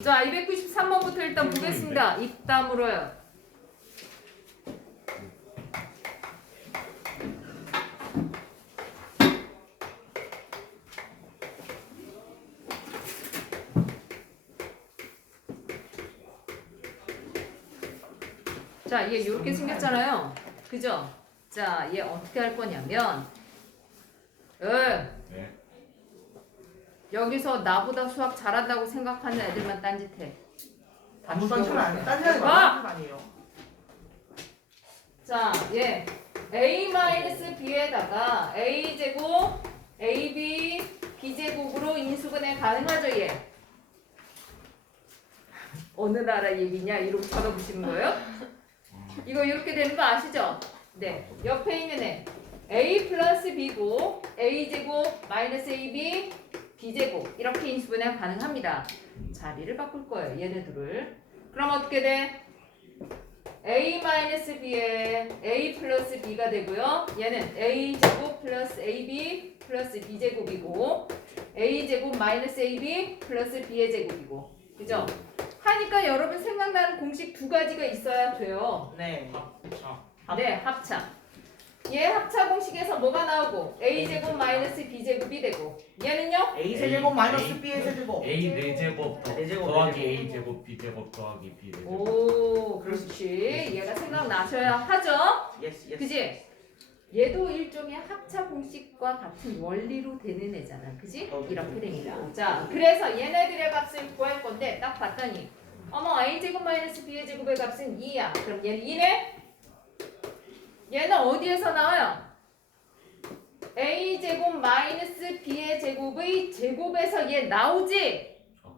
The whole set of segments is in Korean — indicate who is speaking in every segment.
Speaker 1: 자, 293번부터 일단 보겠습니다. 입다물어요. 자, 얘 이렇게 생겼잖아요. 그죠? 자, 얘 어떻게 할 거냐면, 어,
Speaker 2: 네.
Speaker 1: 여기서 나보다 수학 잘한다고 생각하는 애들만 딴짓해.
Speaker 3: 아무 딴소리 안 딴지하지
Speaker 1: 아!
Speaker 3: 마. 아니에요.
Speaker 1: 자, 얘 a-b에다가 a 제곱, ab, b 제곱으로 인수분해 가능하죠, 얘. 어느 나라 얘기냐 이러고 쳐다보시는 거예요? 이거 이렇게 되는 거 아시죠? 네. 옆에 있는 애 a 플러스 b고 a 제곱 마이너스 ab b 제곱 이렇게 인수분해 가능합니다. 자리를 바꿀 거예요, 얘네들을. 그럼 어떻게 돼? a 마이너스 b에 a 플러스 b가 되고요. 얘는 a 제곱 플러스 ab 플러스 b 제곱이고 a 제곱 마이너스 ab 플러스 b의 제곱이고 그죠? 하니까 여러분 생각나는 공식 두 가지가 있어야 돼요.
Speaker 3: 네.
Speaker 2: 합차.
Speaker 1: 네, 합차. 얘 합차 공식에서 뭐가 나오고 a 제곱 마이너스 b 제곱이 되고 얘는요?
Speaker 3: A 세제곱
Speaker 2: A,
Speaker 3: 마이너스
Speaker 2: A.
Speaker 3: B의 세제곱.
Speaker 2: A 네 제곱 더,
Speaker 3: 네 제곱,
Speaker 2: 더하기
Speaker 3: 네 제곱.
Speaker 2: A 제곱 B 제곱 더하기 B 네 제곱.
Speaker 1: 오, 그렇지. 얘가 생각나셔야 하죠.
Speaker 3: 예스 예스.
Speaker 1: 그지? 얘도 일종의 합차 공식과 같은 원리로 되는 애잖아. 그지?
Speaker 3: 어,
Speaker 1: 이렇게 됩니다. 자, 그래서 얘네들의 값을 구할 건데 딱 봤더니 어머 a제곱 마이너스 b의 제곱의 값은 2야. 그럼 얘는 2네? 얘는 어디에서 나와요? a제곱 마이너스 b의 제곱의 제곱에서 얘 나오지?
Speaker 2: 아?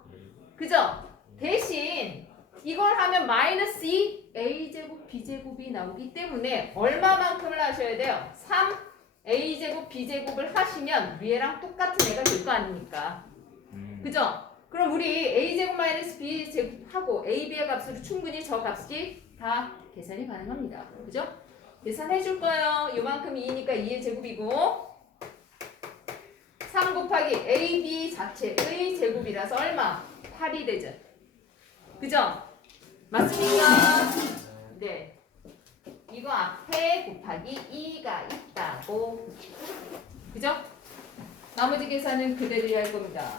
Speaker 1: 그죠? 대신 이걸 하면 마이너스 2 a제곱 b제곱이 나오기 때문에 얼마만큼을 하셔야 돼요? 3 a제곱 b제곱을 하시면 위에랑 똑같은 애가 될 거 아닙니까?
Speaker 2: 음.
Speaker 1: 그죠? 그럼 우리 a제곱 마이너스 b제곱하고 ab의 값으로 충분히 저 값이 다 계산이 가능합니다. 그죠? 계산해 줄 거예요. 요만큼이 2니까 2의 제곱이고 3 곱하기 ab 자체의 제곱이라서 얼마? 8이 되죠. 그죠? 맞습니까? 네. 이거 앞에 곱하기 2가 있다고. 그죠? 나머지 계산은 그대로 할 겁니다.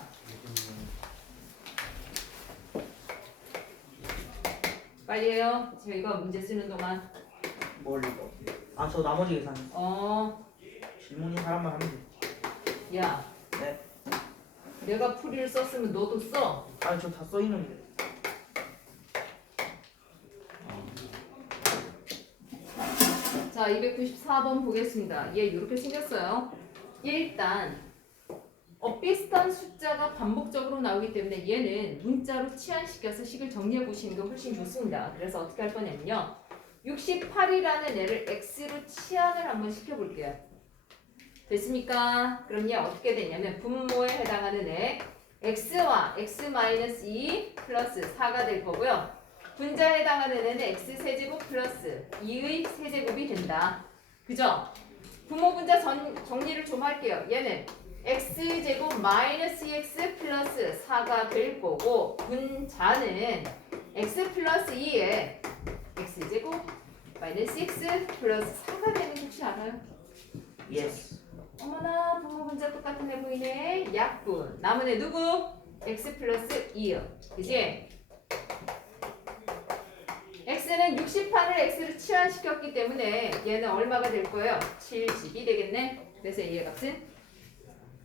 Speaker 1: 빨리 해요. 저희가 문제 쓰는 동안.
Speaker 3: 뭘 이거? 아저 나머지 계산.
Speaker 1: 어,
Speaker 3: 질문이 사람만 하면 돼.
Speaker 1: 야.
Speaker 3: 네.
Speaker 1: 내가 풀이를 썼으면 너도 써.
Speaker 3: 아니 저 다 써있는데.
Speaker 1: 자, 294번 보겠습니다. 얘 이렇게 생겼어요. 일단 어, 비슷한 숫자가 반복적으로 나오기 때문에 얘는 문자로 치환시켜서 식을 정리해 보시는 게 훨씬 좋습니다. 그래서 어떻게 할 거냐면요. 68이라는 애를 x로 치환을 한번 시켜볼게요. 됐습니까? 그럼 얘 어떻게 되냐면 분모에 해당하는 애 x와 x-2 플러스 4가 될 거고요. 분자에 해당하는 애는 x 세제곱 플러스 2의 세제곱이 된다. 그죠? 분모 분자 전, 정리를 좀 할게요. 얘는 x 제곱 마이너스 x 플러스 4가 될 거고 분자는 x 플러스 2에 x 제곱 마이너스 x 플러스 4가 되는 거 혹시 알아요?
Speaker 3: 예스.
Speaker 1: 어머나 분모 분자 똑같은 애 보이네. 약분. 남은 애 누구? x 플러스 2요. 그지? x는 68을 x로 치환시켰기 때문에 얘는 얼마가 될 거예요? 70이 되겠네. 그래서 얘의 값은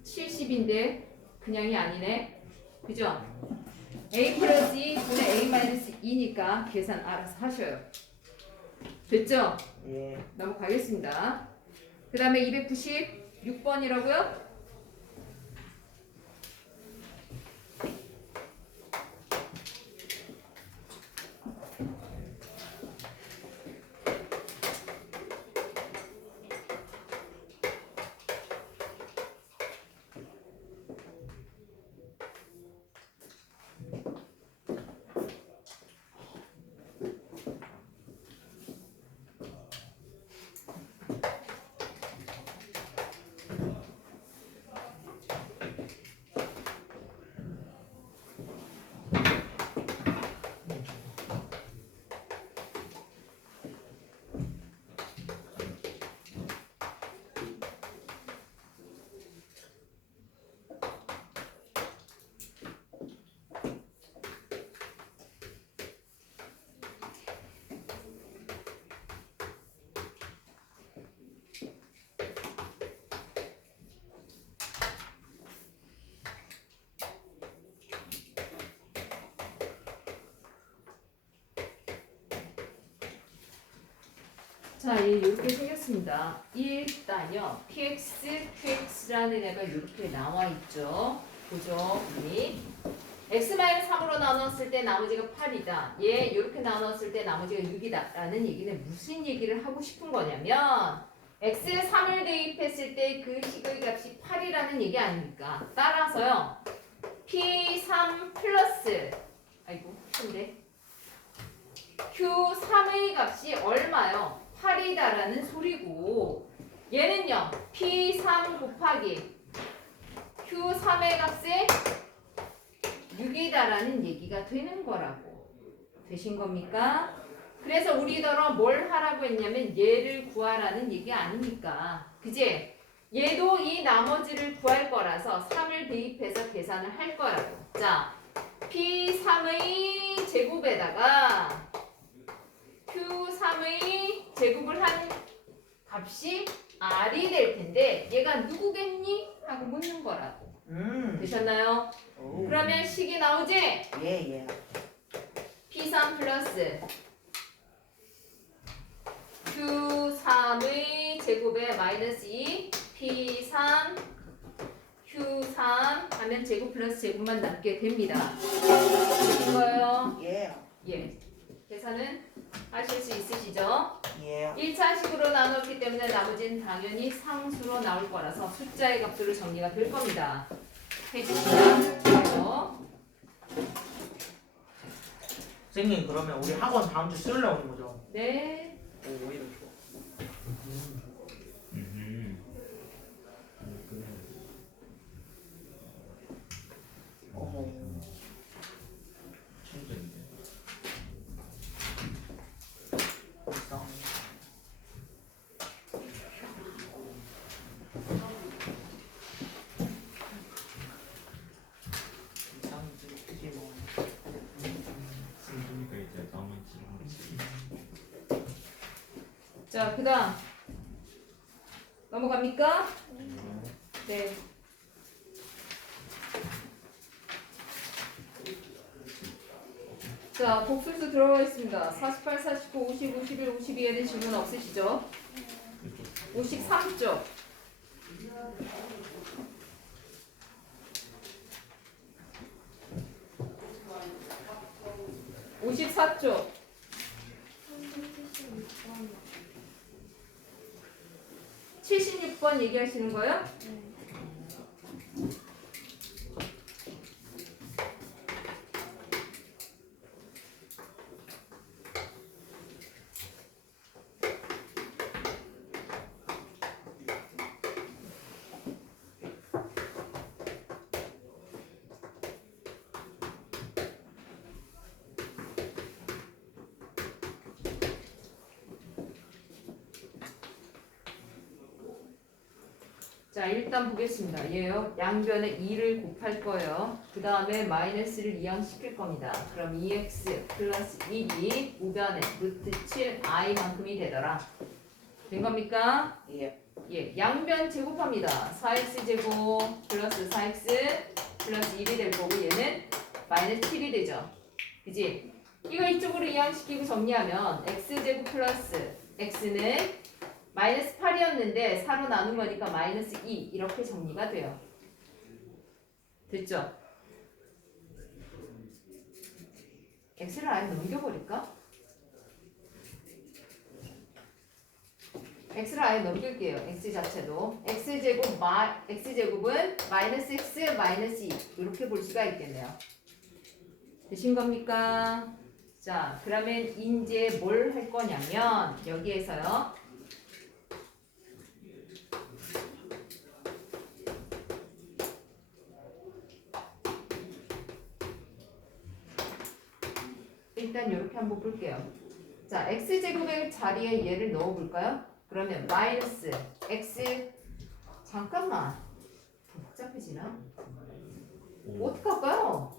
Speaker 1: 70인데 그냥이 아니네. 그죠? a 플러스 2 분의 a 마이너스 2니까 계산 알아서 하셔요. 됐죠?
Speaker 3: 예.
Speaker 1: 넘어가겠습니다. 그 다음에 296번이라고요? 자, 이렇게 생겼습니다. 일단요, px, qx라는 애가 이렇게 나와 있죠. 보죠, 우리. x-3으로 나눴을 때 나머지가 8이다. 얘 이렇게 나눴을 때 나머지가 6이다. 라는 얘기는 무슨 얘기를 하고 싶은 거냐면 x에 3을 대입했을 때 그 식의 값이 8이라는 얘기 아닙니까? 따라서요. p3 플러스 아이고 근데 q3의 값이 얼마요? 8이다라는 소리고 얘는요 p3 곱하기 q3의 값이 6이다라는 얘기가 되는 거라고 되신 겁니까? 그래서 우리더러 뭘 하라고 했냐면 얘를 구하라는 얘기 아닙니까? 그지? 얘도 이 나머지를 구할 거라서 3을 대입해서 계산을 할 거라고. 자, P3의 제곱에다가 Q3의 제곱을 한 값이 R이 될 텐데 얘가 누구겠니? 하고 묻는 거라고.
Speaker 3: 음.
Speaker 1: 되셨나요?
Speaker 3: 오.
Speaker 1: 그러면 식이 나오지?
Speaker 3: 예, 예.
Speaker 1: P3 플러스 Q3의 제곱에 마이너스 2 P3 Q3 하면 제곱 플러스 제곱만 남게 됩니다. 이거요.
Speaker 3: 예.
Speaker 1: 예. 계산은 하실 수 있으시죠?
Speaker 3: 예.
Speaker 1: 1차식으로 나눴기 때문에 나머지는 당연히 상수로 나올 거라서 숫자의 값으로 정리가 될 겁니다. 해주시면
Speaker 3: 선생님 그러면 우리 학원 다음 주 수요일 날 오는 거죠?
Speaker 1: 네.
Speaker 3: 오, 오히려 좋아.
Speaker 2: 음.
Speaker 1: 자, 그 다음. 넘어갑니까? 네. 자, 복수수 들어가 있습니다. 48, 49, 50, 51, 52에 대한 질문 없으시죠? 53쪽. 54쪽. 6번 얘기하시는 거예요? 네. 자, 일단 보겠습니다. 얘요. 양변에 2를 곱할 거예요. 그 다음에 마이너스를 이항시킬 겁니다. 그럼 2x 플러스 1이 우변에 루트 7i만큼이 되더라. 된 겁니까?
Speaker 3: 예.
Speaker 1: 예, 양변 제곱합니다. 4x 제곱 플러스 4x 플러스 1이 될 거고 얘는 마이너스 7이 되죠. 그지? 이거 이쪽으로 이항시키고 정리하면 x 제곱 플러스 x는 마이너스 8이었는데 4로 나눈 거니까 마이너스 2 이렇게 정리가 돼요. 됐죠? x를 아예 넘겨버릴까? x를 아예 넘길게요. x 자체도 x 제곱 마 x 제곱은 마이너스 x 마이너스 2 이렇게 볼 수가 있겠네요. 되신 겁니까? 자, 그러면 이제 뭘 할 거냐면 여기에서요. 일단 이렇게 한번 볼게요. 자, x 제곱의 자리에 얘를 넣어 볼까요? 그러면 마이너스 x 잠깐만 더 복잡해지나?
Speaker 2: 오.
Speaker 1: 어떡할까요?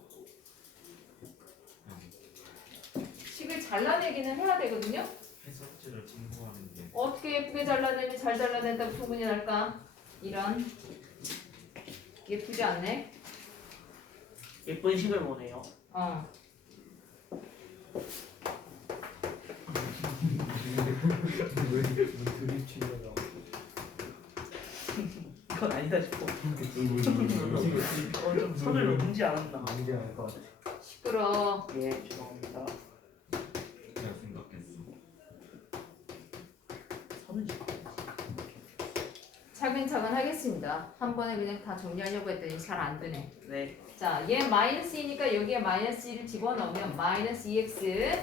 Speaker 1: 식을 잘라내기는 해야 되거든요.
Speaker 2: 해석지를 참고하는 게
Speaker 1: 어떻게 예쁘게 잘라내면 잘 잘라낸다고 소문이 날까? 이런 예쁘지 않네.
Speaker 3: 예쁜 식을 보네요.
Speaker 1: 어.
Speaker 3: 이건 아니다 싶어. 어,
Speaker 4: 음.
Speaker 3: 좀 선을 넘지 않았나.
Speaker 4: 아니지 않을 것 같아
Speaker 1: 시끄러.
Speaker 3: 예, 죄송합니다.
Speaker 2: 내가 생각했어.
Speaker 3: 선을 짚어.
Speaker 1: 차근차근 하겠습니다. 한 번에 그냥 다 정리하려고 했더니 잘 안 되네.
Speaker 3: 네.
Speaker 1: 자, 얘 마이너스 2니까 여기에 마이너스 2를 집어넣으면 마이너스 2x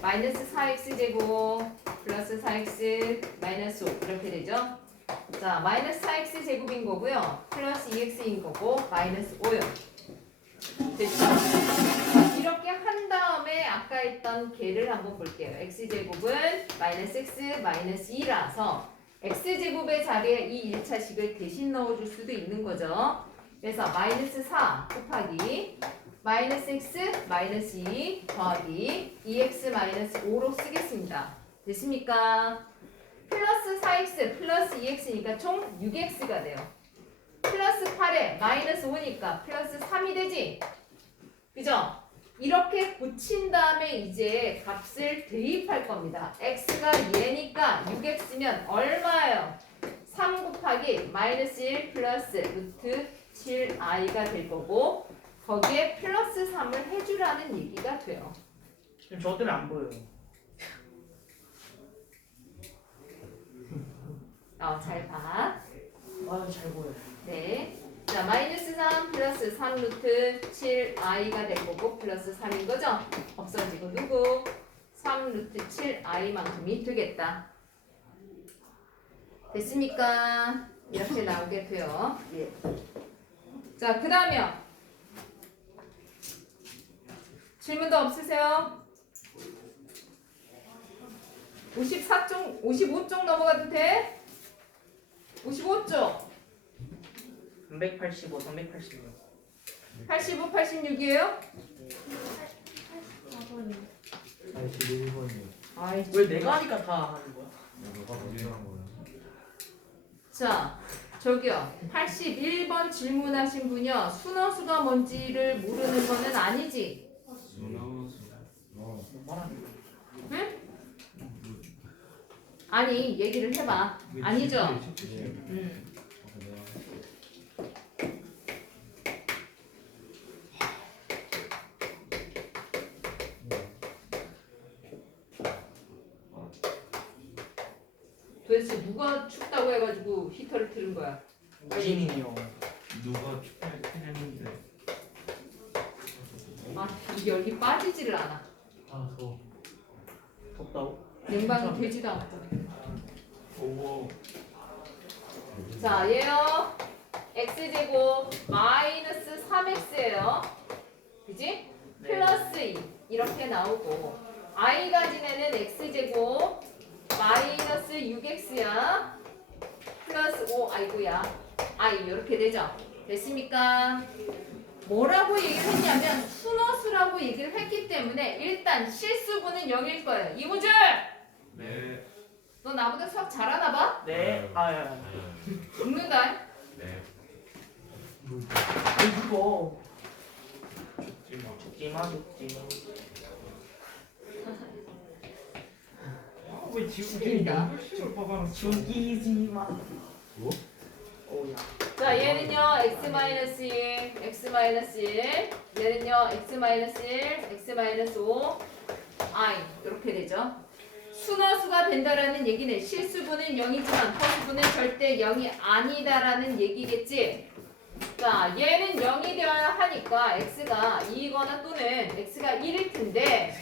Speaker 1: 마이너스 4x 제곱 플러스 4x 마이너스 5 이렇게 되죠? 자, 마이너스 4x 제곱인 거고요. 플러스 2x인 거고 마이너스 5요. 됐죠? 자, 이렇게 한 다음에 아까 했던 개를 한번 볼게요. x 제곱은 마이너스 x 마이너스 2라서 x 제곱의 자리에 이 1차식을 대신 넣어줄 수도 있는 거죠. 그래서 마이너스 4 곱하기 마이너스 x 마이너스 2 더하기 2x 마이너스 5로 쓰겠습니다. 됐습니까? 플러스 4x 플러스 2x니까 총 6x가 돼요. 플러스 8에 마이너스 5니까 플러스 3이 되지? 그죠? 이렇게 붙인 다음에 이제 값을 대입할 겁니다. x가 얘니까 6x면 얼마예요? 3 곱하기 마이너스 1 플러스 루트 7i가 될 거고 거기에 플러스 3을 해주라는 얘기가 돼요.
Speaker 3: 지금 저 때문에 안 보여요.
Speaker 1: 어, 잘 봐.
Speaker 3: 아, 잘 보여요.
Speaker 1: 네. 자, 마이너스 3 플러스 3 루트 7i가 될 거고 플러스 3인 거죠? 없어지고 누구? 3 루트 7i만큼이 되겠다. 됐습니까? 이렇게 나오게 돼요.
Speaker 3: 예.
Speaker 1: 자, 그 다음에요. 질문도 없으세요? 54쪽, 55쪽 넘어가도 돼? 55쪽.
Speaker 3: 385, 386.
Speaker 1: 85, 86이에요?
Speaker 4: 81번이요
Speaker 1: 아이,
Speaker 3: 왜 내가 하니까 다 하는 거야?
Speaker 4: 너가 먼저 한 거야
Speaker 1: 자, 저기요. 81번 질문하신 분이요. 순어수가 뭔지를 모르는 거는 아니지? 응? 아니, 얘기를 해봐. 아니죠?
Speaker 4: 예.
Speaker 1: 음. 도대체 누가 춥다고 히터를 틀은 거야?
Speaker 3: 우진이요.
Speaker 2: 누가 축하했는데
Speaker 1: 아, 이 열기 빠지지를 않아.
Speaker 4: 아더
Speaker 3: 덥다고?
Speaker 1: 냉방이 되지도 않고.
Speaker 2: 오.
Speaker 1: 자, 얘요. x제곱 마이너스 3x예요. 그지?
Speaker 3: 네.
Speaker 1: 플러스 2 이렇게 나오고 i가 지내는 x제곱 마이너스 6x야. 플러스 5 아이고야. i 이렇게 되죠. 됐습니까? 뭐라고 얘기를 했냐면 순어수라고 얘기를 했기 때문에 일단 실수분은 0일 거예요. 이무줄!
Speaker 2: 네.
Speaker 1: 너 나보다 수학 잘하나 봐?
Speaker 3: 네. 아, 야, 야.
Speaker 1: 죽는다.
Speaker 2: 네.
Speaker 3: 왜 죽어?
Speaker 2: 죽지 마.
Speaker 3: 죽지 마, 죽지 마.
Speaker 2: 아, 왜 지금
Speaker 1: 재밌다.
Speaker 2: 연결식으로 박아놨어?
Speaker 3: 죽이지 마.
Speaker 4: 뭐?
Speaker 1: 자, 얘는요, x-1, x-1, 얘는요, x-1, x-5, i 이렇게 되죠. 순어수가 된다라는 얘기는 실수분은 0이지만 허수분은 절대 0이 아니다라는 얘기겠지. 자, 얘는 0이 되어야 하니까 x가 2거나 또는 x가 1일 텐데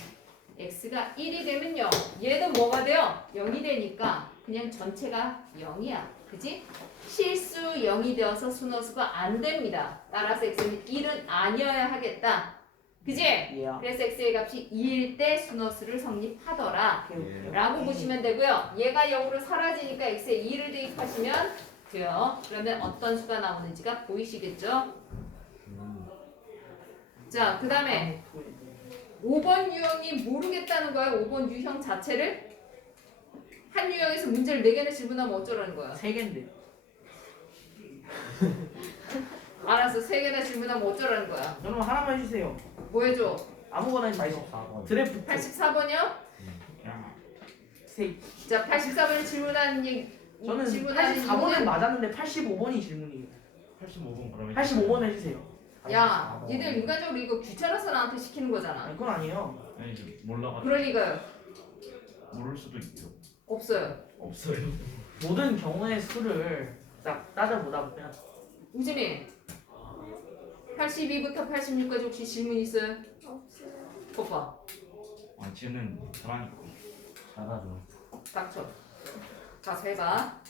Speaker 1: x가 1이 되면요. 얘도 뭐가 돼요? 0이 되니까 그냥 전체가 0이야. 그지? 실수 0이 되어서 순어수가 안 됩니다. 따라서 x는 1은 아니어야 하겠다. 그지?
Speaker 3: 예.
Speaker 1: 그래서 x의 값이 2일 때 순어수를 성립하더라.
Speaker 3: 오케이.
Speaker 1: 라고 보시면 되고요. 얘가 0으로 사라지니까 x에 2를 대입하시면 돼요. 그러면 어떤 수가 나오는지가 보이시겠죠? 자, 그 다음에 5번 유형이 모르겠다는 거야. 5번 유형 자체를 한 유형에서 문제를 4개나 질문하면 어쩌라는 거야.
Speaker 3: 세 개인데.
Speaker 1: 알았어. 3개나 질문하면 어쩌라는 거야.
Speaker 3: 여러분 하나만 해주세요.
Speaker 1: 뭐 해줘?
Speaker 3: 아무거나 해주세요.
Speaker 4: 84번
Speaker 3: 드래프트.
Speaker 1: 84번이요?
Speaker 2: 야.
Speaker 3: 세.
Speaker 1: 자 84번에 질문하는 얘기
Speaker 3: 저는
Speaker 1: 질문하는
Speaker 3: 84번은
Speaker 1: 이유는
Speaker 3: 맞았는데 85번이 질문이에요.
Speaker 2: 85번 그러면
Speaker 3: 85번 해주세요.
Speaker 1: 야 니들 인간적으로 이거 귀찮아서 나한테 시키는 거잖아
Speaker 3: 아니, 그건 아니에요.
Speaker 2: 아니 이제 몰라가지고
Speaker 1: 리가요
Speaker 2: 모를 수도 있죠.
Speaker 1: 없어요
Speaker 2: 없어요.
Speaker 3: 모든 경우의 수를 딱 따져보다 보면
Speaker 1: 우진이 82부터 86까지 혹시 질문 있어요?
Speaker 5: 없어요.
Speaker 1: 오빠
Speaker 2: 아 쟤는 잘하니까.
Speaker 4: 잘하죠.
Speaker 1: 닥쳐 가서 해봐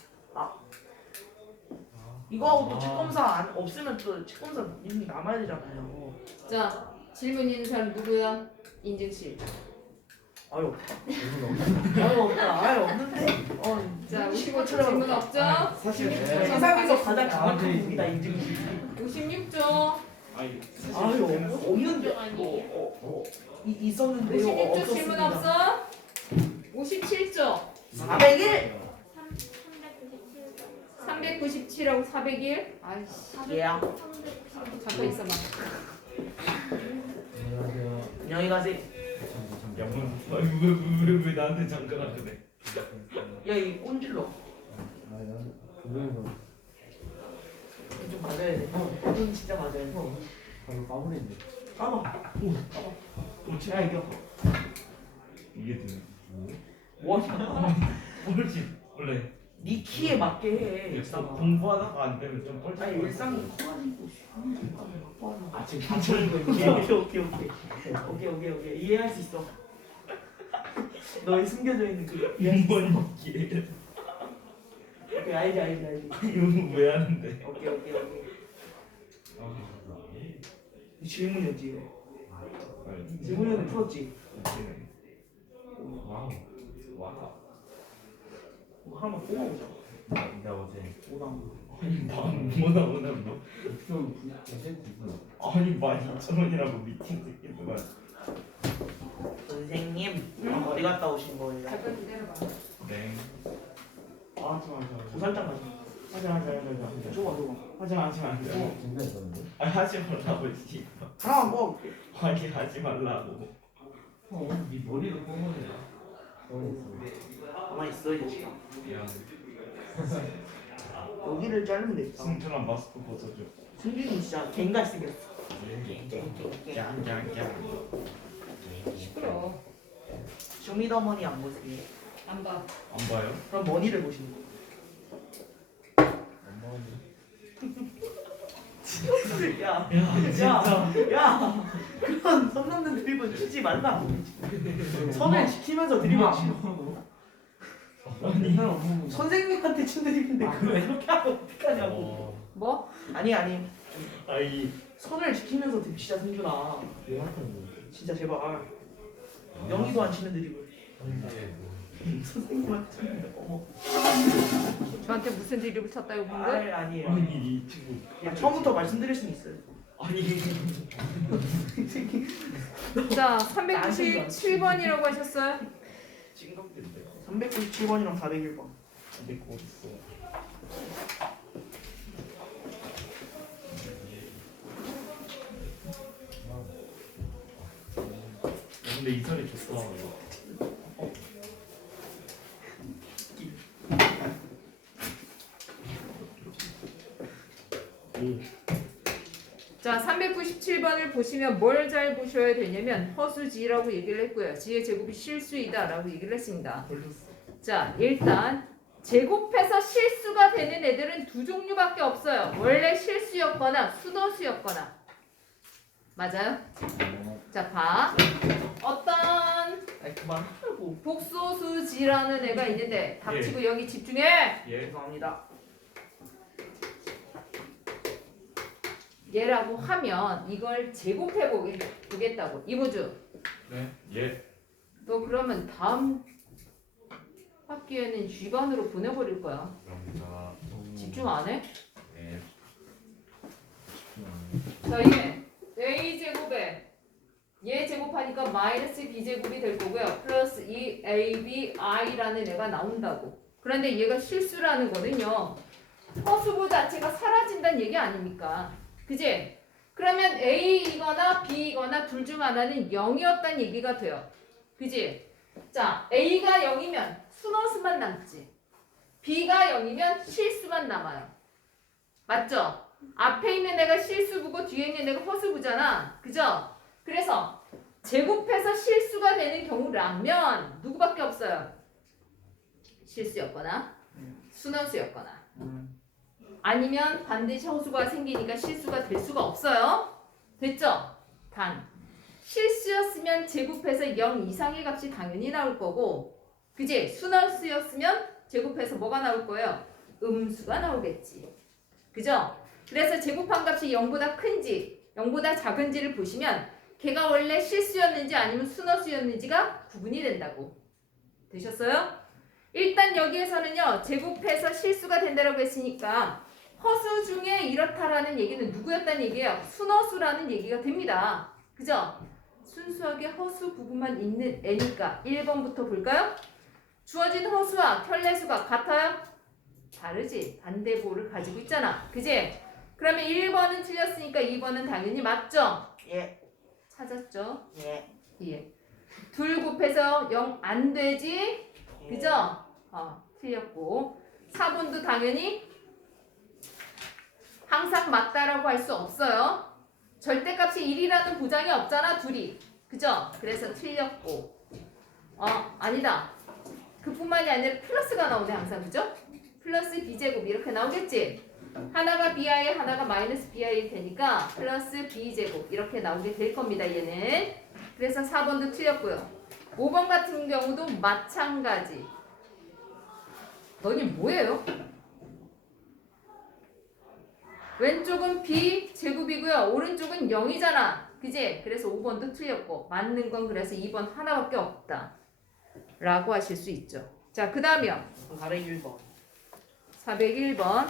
Speaker 3: 이거하고 또
Speaker 4: 아.
Speaker 3: 책검사 안, 없으면 또 책검사 이미 남아야 되잖아요.
Speaker 1: 자 질문 있는 사람 누구야? 인증실
Speaker 3: 아유,
Speaker 4: 질문 없는
Speaker 3: 아유 없다. 아유 없는데. 어,
Speaker 1: 자
Speaker 3: 인증실
Speaker 1: 55초 질문
Speaker 3: 찾아볼까?
Speaker 1: 없죠?
Speaker 2: 사실
Speaker 4: 네.
Speaker 3: 세상에서 가장
Speaker 4: 아,
Speaker 3: 정확한
Speaker 4: 네.
Speaker 3: 부분이다 인증실.
Speaker 1: 56조
Speaker 2: 아니
Speaker 3: 아유 없- 없는데.
Speaker 5: 아니에요.
Speaker 3: 어, 어, 어. 이, 있었는데요.
Speaker 1: 56조 질문 없어? 57조
Speaker 3: 401.
Speaker 5: 397번.
Speaker 1: 397하고 401 아이씨
Speaker 3: 예.
Speaker 1: 잠깐 있어봐
Speaker 4: 안녕하세요.
Speaker 3: 안녕히 가세요.
Speaker 2: 야문 왜왜왜 왜 나한테 잠깐 그래?
Speaker 3: 야, 이 꼰질러.
Speaker 4: 아,
Speaker 3: 좀 맞아야 돼. 어, 좀 진짜 맞아야 돼.
Speaker 4: 바로 까불인데.
Speaker 3: 까봐.
Speaker 2: 오
Speaker 3: 야, 이거.
Speaker 2: 이게 되네.
Speaker 3: 뭐하냐.
Speaker 2: 꼴찌 원래
Speaker 3: 네 키에 맞게 해.
Speaker 2: 이게
Speaker 3: 일상아.
Speaker 2: 공부하다가 안 되면 좀 꼴찌.
Speaker 3: 아니, 일상이 커가지고.
Speaker 2: 아 지금
Speaker 3: 오케이, 오케이, 오케이, 오케이. 오케이, 오케이, 오케이. 이해할 수 있어. 너의 숨겨져 있는 그 이해할 수 있어.
Speaker 2: 이번 기회
Speaker 3: 오케이, 알지, 알지, 알지.
Speaker 2: 이거 왜 하는데?
Speaker 3: 오케이, 오케이, 오케이.
Speaker 2: 아,
Speaker 3: 이 질문이었지, 이거.
Speaker 2: 아니,
Speaker 3: 질문이었는데 풀었지.
Speaker 2: 웃기네.
Speaker 4: 와우.
Speaker 2: 와.
Speaker 3: 뭐 하나만 뽑아보자.
Speaker 4: 나 어제
Speaker 3: 오당.
Speaker 2: 아니 방 뭐나 뭐나 뭐.
Speaker 4: 좀 부딪혔지.
Speaker 2: 아니 만 이천 원이라고 미친 새끼들아.
Speaker 3: 선생님, 어디 갔다 오신 거예요?
Speaker 1: 잠깐 기다려봐
Speaker 2: 네.
Speaker 6: 아, 하지 마.
Speaker 3: 도살장 가신 거.
Speaker 6: 하지 마, 하지 마, 하지 마, 하지 마.
Speaker 3: 줘봐, 줘봐.
Speaker 6: 하지 마, 하지 마, 하지 마.
Speaker 4: 진짜 있었는데.
Speaker 2: 아 하지 말라고 씨.
Speaker 3: 하나만 뽑아볼게.
Speaker 2: 아니 하지 말라고.
Speaker 4: 형, 네 머리를 뽑아내라. 어,
Speaker 3: 가만 있어, 이 자식아. 여기를 자르면 되겠다.
Speaker 2: 승준아 마스크 벗어줘.
Speaker 3: 승준이 진짜 갱같이 생겼어.
Speaker 2: 짱짱짱.
Speaker 1: 시끄러
Speaker 3: 쇼미더머니 안 보세요.
Speaker 1: 안 봐
Speaker 2: 안 봐요?
Speaker 3: 그럼 머니를 보시는 거.
Speaker 4: 엄마는
Speaker 3: 야,
Speaker 2: 야
Speaker 3: 야, 야, 그런 선 넘는 드립은 치지 말라. 선을 지키면서 드립을 치.
Speaker 2: 아니
Speaker 3: 선생님한테 친 드립인데 그걸 이렇게 하면 어떡하냐고.
Speaker 2: 어.
Speaker 1: 뭐?
Speaker 3: 아니 아니,
Speaker 2: 아이
Speaker 3: 선을 지키면서 드립 치자 승준아.
Speaker 4: 얘한테는
Speaker 3: 진짜 제발. 영희도 안 치는 드립을.
Speaker 4: 근데
Speaker 3: 선생님한테 쳤는데 어머.
Speaker 1: 저한테 무슨 드립을 쳤다고 본 거야?
Speaker 3: 아 아니에요.
Speaker 2: 아니 이 친구.
Speaker 3: 야, 처음부터 말씀드릴 수는 있어요.
Speaker 2: 아니
Speaker 1: 자 397번이라고 하셨어요?
Speaker 2: 찡겁던데.
Speaker 3: 397번이랑 401번.
Speaker 2: 근데 곧 있어. 어, 근데 이 소리 좋다.
Speaker 1: 자 397번을 보시면 뭘 잘 보셔야 되냐면 허수지라고 얘기를 했고요 지의 제곱이 실수이다 라고 얘기를 했습니다. 자 일단 제곱해서 실수가 되는 애들은 두 종류밖에 없어요 원래 실수였거나 수도수였거나 맞아요? 자 봐 어떤
Speaker 3: 아니 그만하라고.
Speaker 1: 복소수지라는 애가 있는데 닥치고 여기 집중해
Speaker 2: 예.
Speaker 3: 죄송합니다.
Speaker 1: 얘라고 하면 이걸 제곱해 보겠다고 이보주
Speaker 2: 네. 예.
Speaker 1: 너 그러면 다음 학기에는 G반으로 보내버릴 거야
Speaker 2: 그럽니다.
Speaker 1: 집중 안 해?
Speaker 2: 네.
Speaker 1: 자 이게 A 제곱에 얘 제곱하니까 마이너스 B 제곱이 될 거고요 플러스 이 AB I라는 애가 나온다고 그런데 얘가 실수라는 거는요 허수부 자체가 사라진다는 얘기 아닙니까 그지? 그러면 A이거나 B이거나 둘 중 하나는 0이었다는 얘기가 돼요 그지? 자, A가 0이면 순허수만 남지. B가 0이면 실수만 남아요. 맞죠? 앞에 있는 애가 실수부고 뒤에 있는 애가 허수부잖아. 그죠? 그래서 제곱해서 실수가 되는 경우라면 누구밖에 없어요. 실수였거나 순허수였거나
Speaker 3: 음.
Speaker 1: 아니면 반드시 허수가 생기니까 실수가 될 수가 없어요. 됐죠? 단 실수였으면 제곱해서 0 이상의 값이 당연히 나올 거고 그지? 순환수였으면 제곱해서 뭐가 나올 거예요? 음수가 나오겠지. 그죠? 그래서 제곱한 값이 0보다 큰지 0보다 작은지를 보시면 걔가 원래 실수였는지 아니면 순환수였는지가 구분이 된다고. 되셨어요? 일단 여기에서는요 제곱해서 실수가 된다라고 했으니까 허수 중에 이렇다라는 얘기는 누구였다는 얘기예요? 순허수라는 얘기가 됩니다. 그죠? 순수하게 허수 부분만 있는 애니까 1번부터 볼까요? 주어진 허수와 켤레수가 같아요? 다르지. 반대보를 가지고 있잖아. 그지? 그러면 1번은 틀렸으니까 2번은 당연히 맞죠?
Speaker 3: 예.
Speaker 1: 찾았죠?
Speaker 3: 예.
Speaker 1: 예. 둘 곱해서 0 안 되지? 그죠? 어, 틀렸고 4번도 당연히 항상 맞다라고 할 수 없어요. 절대값이 1이라는 보장이 없잖아 둘이. 그죠? 그래서 틀렸고 어 아니다. 그뿐만이 아니라 플러스가 나오네 항상 그죠? 플러스 b제곱 이렇게 나오겠지? 하나가 bi 하나가 마이너스 bi일 테니까 플러스 b제곱 이렇게 나오게 될 겁니다 얘는 그래서 4번도 틀렸고요 5번 같은 경우도 마찬가지 너희 뭐예요? 왼쪽은 b 제곱이고요. 오른쪽은 0이잖아. 그지? 그래서 5번도 틀렸고 맞는 건 그래서 2번 하나밖에 없다. 라고 하실 수 있죠. 자 그 다음이요.
Speaker 3: 401번.
Speaker 1: 401번